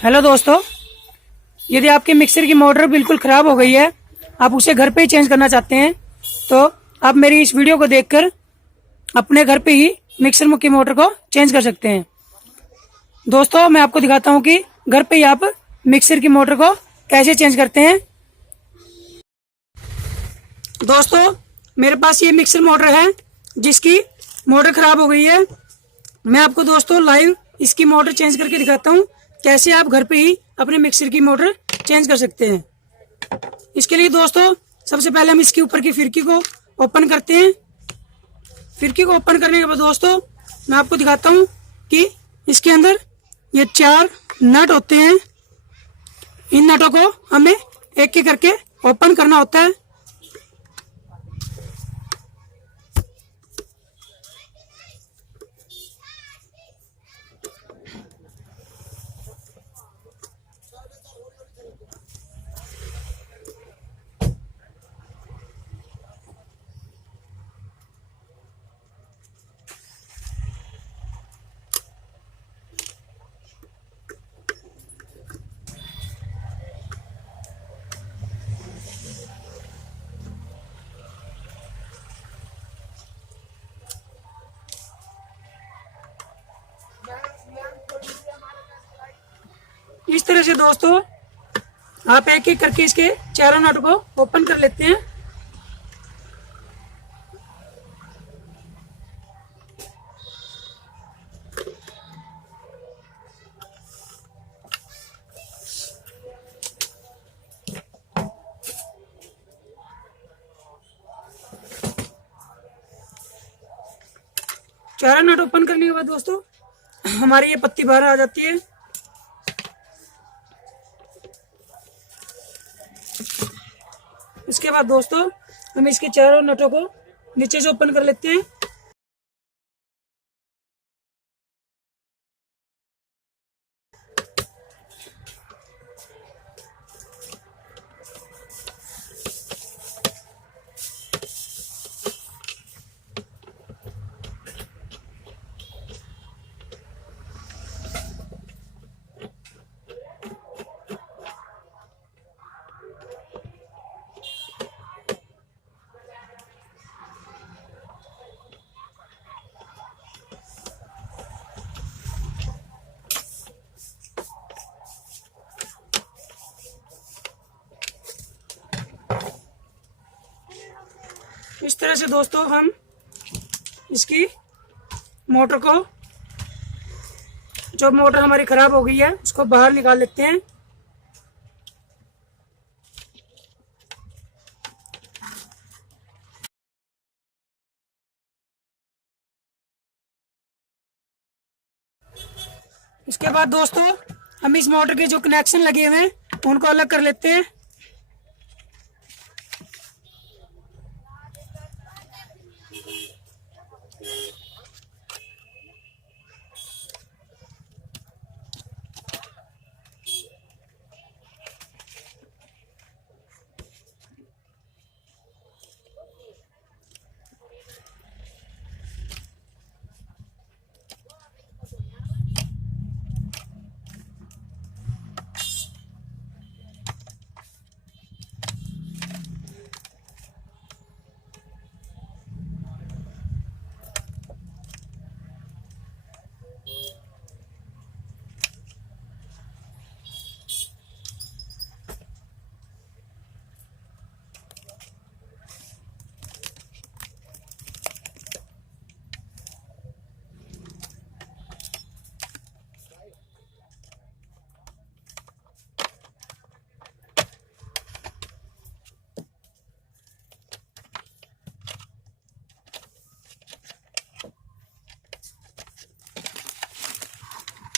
Hello दोस्तों, यदि आपके मिक्सर की मोटर बिल्कुल ख़राब हो गई है, आप उसे घर पे ही चेंज करना चाहते हैं, तो आप मेरी इस वीडियो को देखकर अपने घर पे ही मिक्सर की मोटर को चेंज कर सकते हैं। दोस्तों, मैं आपको दिखाता हूँ कि घर पे ही आप मिक्सर की मोटर को कैसे चेंज करते हैं। दोस्तों, मेरे पास ये मिक्सर मोटर है जिसकी मोटर ख़राब हो गई है। मैं आपको दोस्तों लाइव इसकी मोटर चेंज करके दिखाता हूँ कैसे आप घर पे ही अपने मिक्सर की मोटर चेंज कर सकते हैं। इसके लिए दोस्तों सबसे पहले हम इसके ऊपर की फिरकी को ओपन करते हैं। फिरकी को ओपन करने के बाद दोस्तों मैं आपको दिखाता हूँ कि इसके अंदर ये 4 नट होते हैं। इन नटों को हमें एक एक करके ओपन करना होता है। इस तरह से दोस्तों आप एक एक करके इसके चारों नट को ओपन कर लेते हैं। चारों नट ओपन करने के बाद दोस्तों हमारी ये पत्ती बाहर आ जाती है। इसके बाद दोस्तों हम इसके चारों नटों को नीचे से ओपन कर लेते हैं। इस तरह से दोस्तों हम इसकी मोटर को, जो मोटर हमारी खराब हो गई है, उसको बाहर निकाल लेते हैं। इसके बाद दोस्तों हम इस मोटर के जो कनेक्शन लगे हुए हैं उनको अलग कर लेते हैं।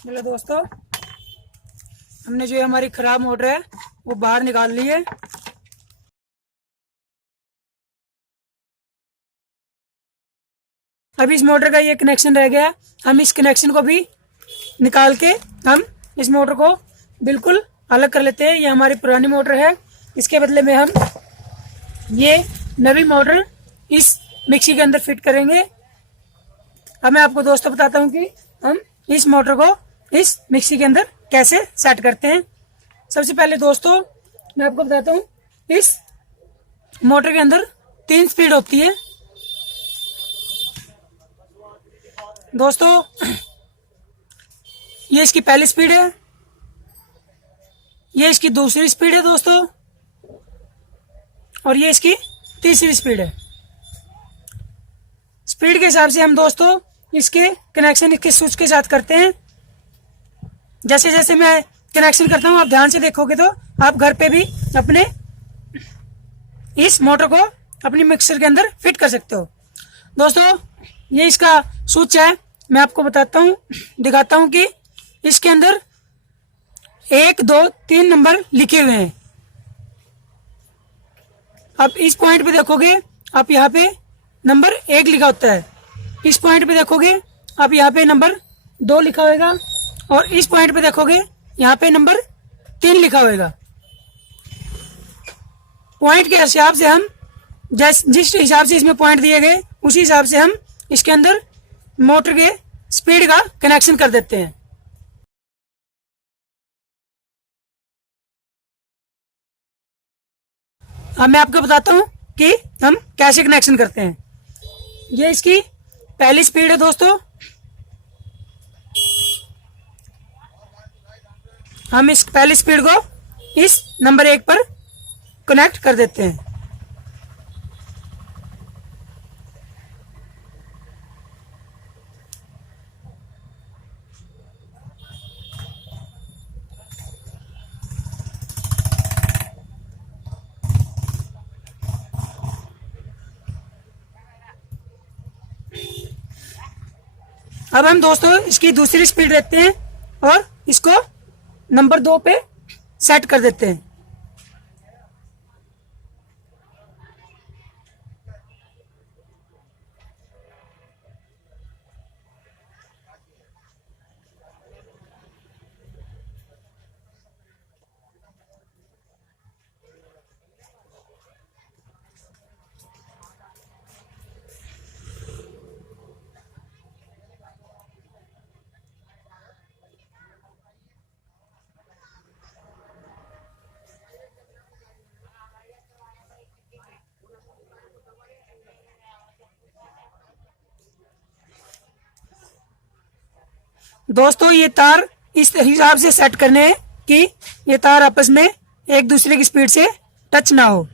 चलो दोस्तों, हमने जो हमारी खराब मोटर है वो बाहर निकाल ली है। अभी इस मोटर का ये कनेक्शन रह गया, हम इस कनेक्शन को भी निकाल के हम इस मोटर को बिल्कुल अलग कर लेते हैं। ये हमारी पुरानी मोटर है, इसके बदले में हम ये नई मोटर इस मिक्सी के अंदर फिट करेंगे। अब मैं आपको दोस्तों बताता हूँ कि हम इस मोटर को इस मिक्सी के अंदर कैसे सेट करते हैं। सबसे पहले दोस्तों मैं आपको बताता हूँ, इस मोटर के अंदर 3 स्पीड होती है दोस्तों। ये इसकी पहली स्पीड है, ये इसकी दूसरी स्पीड है दोस्तों, और ये इसकी तीसरी स्पीड है। स्पीड के हिसाब से हम दोस्तों इसके कनेक्शन इसके स्विच के साथ करते हैं। जैसे जैसे मैं कनेक्शन करता हूँ आप ध्यान से देखोगे तो आप घर पे भी अपने इस मोटर को अपनी मिक्सर के अंदर फिट कर सकते हो दोस्तों। ये इसका स्विच है, मैं आपको बताता हूँ, दिखाता हूँ कि इसके अंदर 1 2 3 नंबर लिखे हुए हैं। अब इस पॉइंट पे देखोगे आप यहाँ पे नंबर 1 लिखा होता है, इस पॉइंट पे देखोगे आप यहाँ पे नंबर 2 लिखा होगा, और इस पॉइंट पे देखोगे यहाँ पे नंबर 3 लिखा होगा। पॉइंट के हिसाब से हम जिस हिसाब से इसमें पॉइंट दिए गए उसी हिसाब से हम इसके अंदर मोटर के स्पीड का कनेक्शन कर देते हैं। अब मैं आपको बताता हूँ कि हम कैसे कनेक्शन करते हैं। ये इसकी पहली स्पीड है दोस्तों, हम इस पहली स्पीड को इस नंबर 1 पर कनेक्ट कर देते हैं। अब हम दोस्तों इसकी दूसरी स्पीड देते हैं और इसको नंबर 2 पे सेट कर देते हैं। दोस्तों ये तार इस हिसाब से सेट करने हैं कि ये तार आपस में एक दूसरे की स्पीड से टच ना हो।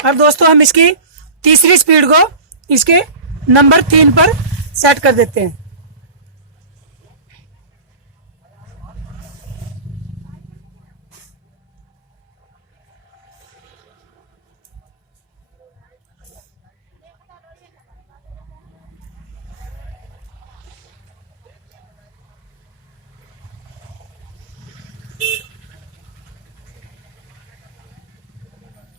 अब दोस्तों हम इसकी तीसरी स्पीड को इसके नंबर 3 पर सेट कर देते हैं।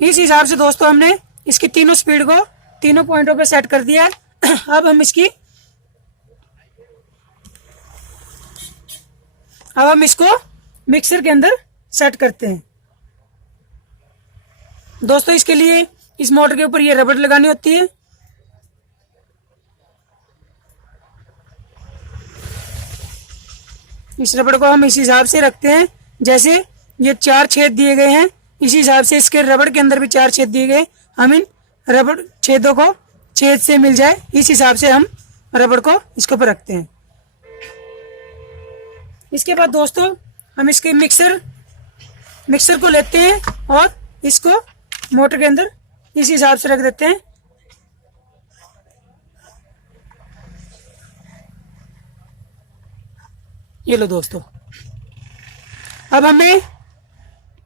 इस हिसाब से दोस्तों हमने इसकी तीनों स्पीड को तीनों पॉइंटों पे सेट कर दिया है। अब हम इसको मिक्सर के अंदर सेट करते हैं दोस्तों। इसके लिए इस मोटर के ऊपर ये रबड़ लगानी होती है। इस रबड़ को हम इस हिसाब से रखते हैं, जैसे ये 4 छेद दिए गए हैं इसी हिसाब से इसके रबड़ के अंदर भी 4 छेद दिए गए। हम इन रबड़ छेदों को छेद से मिल जाए इस हिसाब से हम रबड़ को इसके ऊपर रखते हैं। इसके बाद दोस्तों हम इसके मिक्सर को लेते हैं और इसको मोटर के अंदर इस हिसाब से रख देते हैं। ये लो दोस्तों, अब हमें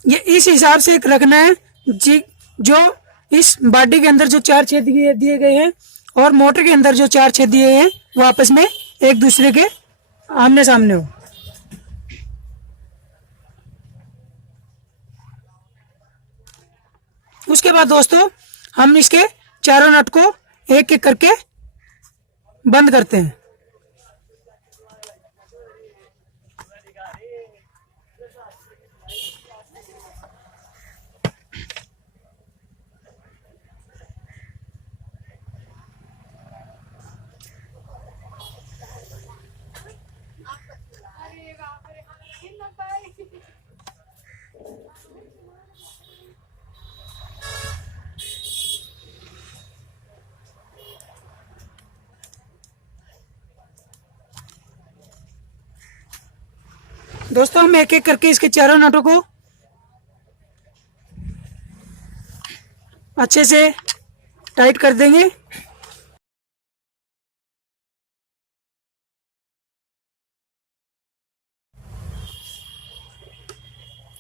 ये इस हिसाब से रखना है जी, जो इस बॉडी के अंदर जो 4 छेद दिए गए हैं और मोटर के अंदर जो 4 छेद दिए हैं वो आपस में एक दूसरे के आमने सामने हो। उसके बाद दोस्तों हम इसके चारों नट को एक एक करके बंद करते हैं। दोस्तों हम एक एक करके इसके चारों नटों को अच्छे से टाइट कर देंगे।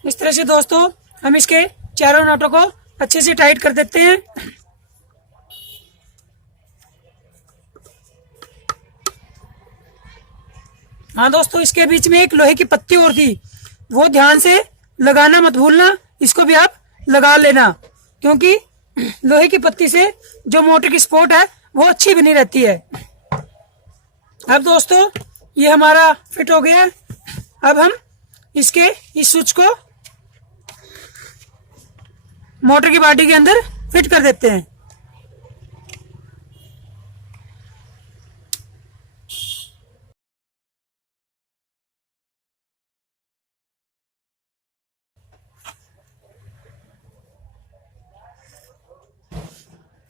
इस तरह से दोस्तों हम इसके चारों नटों को अच्छे से टाइट कर देते हैं। हाँ दोस्तों, इसके बीच में एक लोहे की पत्ती और थी, वो ध्यान से लगाना मत भूलना, इसको भी आप लगा लेना, क्योंकि लोहे की पत्ती से जो मोटर की सपोर्ट है वो अच्छी बनी रहती है। अब दोस्तों ये हमारा फिट हो गया है। अब हम इसके इस स्विच को मोटर की बॉडी के अंदर फिट कर देते हैं।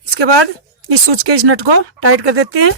इसके बाद इस स्विच के इस नट को टाइट कर देते हैं।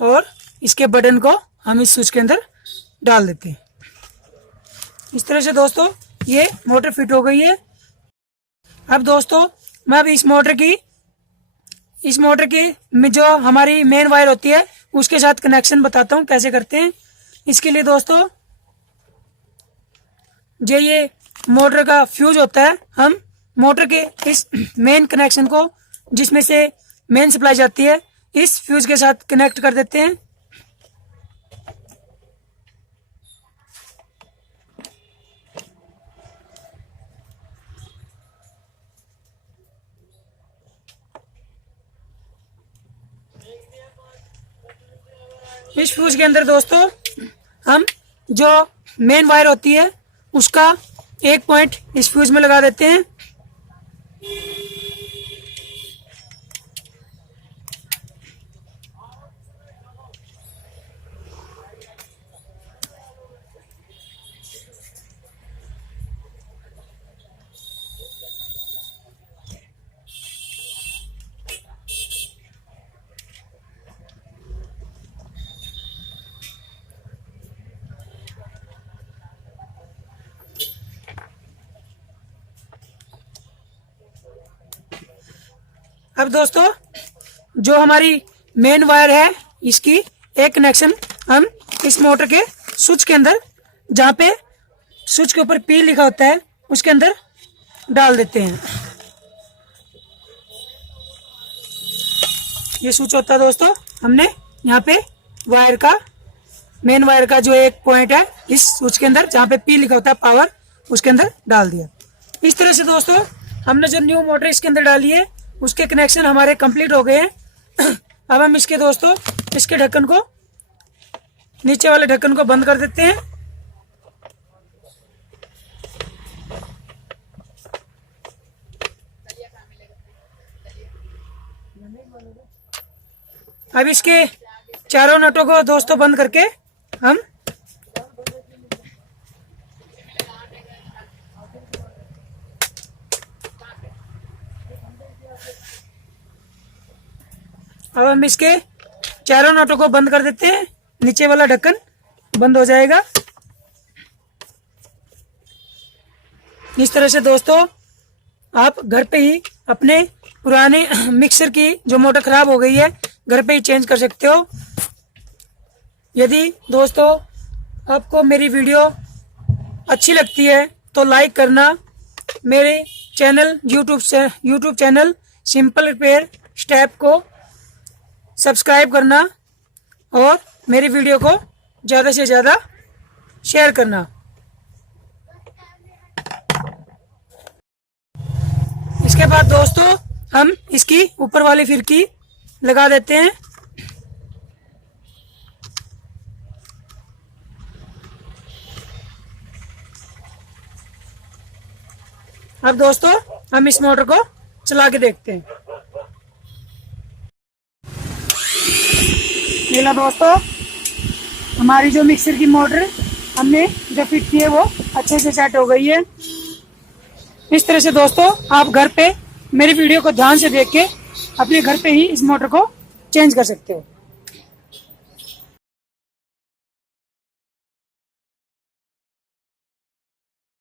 और इसके बटन को हम इस स्विच के अंदर डाल देते हैं। इस तरह से दोस्तों ये मोटर फिट हो गई है। अब दोस्तों मैं अब इस मोटर की में जो हमारी मेन वायर होती है उसके साथ कनेक्शन बताता हूँ कैसे करते हैं। इसके लिए दोस्तों जो ये मोटर का फ्यूज होता है, हम मोटर के इस मेन कनेक्शन को, जिसमें से मेन सप्लाई जाती है, इस फ्यूज के साथ कनेक्ट कर देते हैं। इस फ्यूज के अंदर दोस्तों हम जो मेन वायर होती है उसका एक पॉइंट इस फ्यूज में लगा देते हैं। अब दोस्तों जो हमारी मेन वायर है इसकी एक कनेक्शन हम इस मोटर के स्विच के अंदर, जहाँ पे स्विच के ऊपर पी लिखा होता है, उसके अंदर डाल देते हैं। ये स्विच होता है दोस्तों, हमने यहाँ पे वायर का, मेन वायर का जो एक पॉइंट है इस स्विच के अंदर, जहाँ पे पी लिखा होता है पावर, उसके अंदर डाल दिया। इस तरह से दोस्तों हमने जो न्यू मोटर इसके अंदर डाली है उसके कनेक्शन हमारे कंप्लीट हो गए हैं। अब हम इसके दोस्तों इसके ढक्कन को, नीचे वाले ढक्कन को बंद कर देते हैं। अब इसके चारों नटों को दोस्तों बंद करके हम इसके चारों नटों को बंद कर देते हैं। नीचे वाला ढक्कन बंद हो जाएगा। इस तरह से दोस्तों आप घर पे ही अपने पुराने मिक्सर की जो मोटर खराब हो गई है घर पे ही चेंज कर सकते हो। यदि दोस्तों आपको मेरी वीडियो अच्छी लगती है तो लाइक करना, मेरे channel YouTube channel simple repair step को सब्सक्राइब करना और मेरी वीडियो को ज़्यादा से ज़्यादा शेयर करना। इसके बाद दोस्तों हम इसकी ऊपर वाली फिरकी लगा देते हैं। अब दोस्तों हम इस मोटर को चला के देखते हैं। लीला दोस्तों, हमारी जो मिक्सर की मोटर हमने जो फिट की है वो अच्छे से सेट हो गई है। इस तरह से दोस्तों आप घर पे मेरी वीडियो को ध्यान से देख के अपने घर पे ही इस मोटर को चेंज कर सकते हो।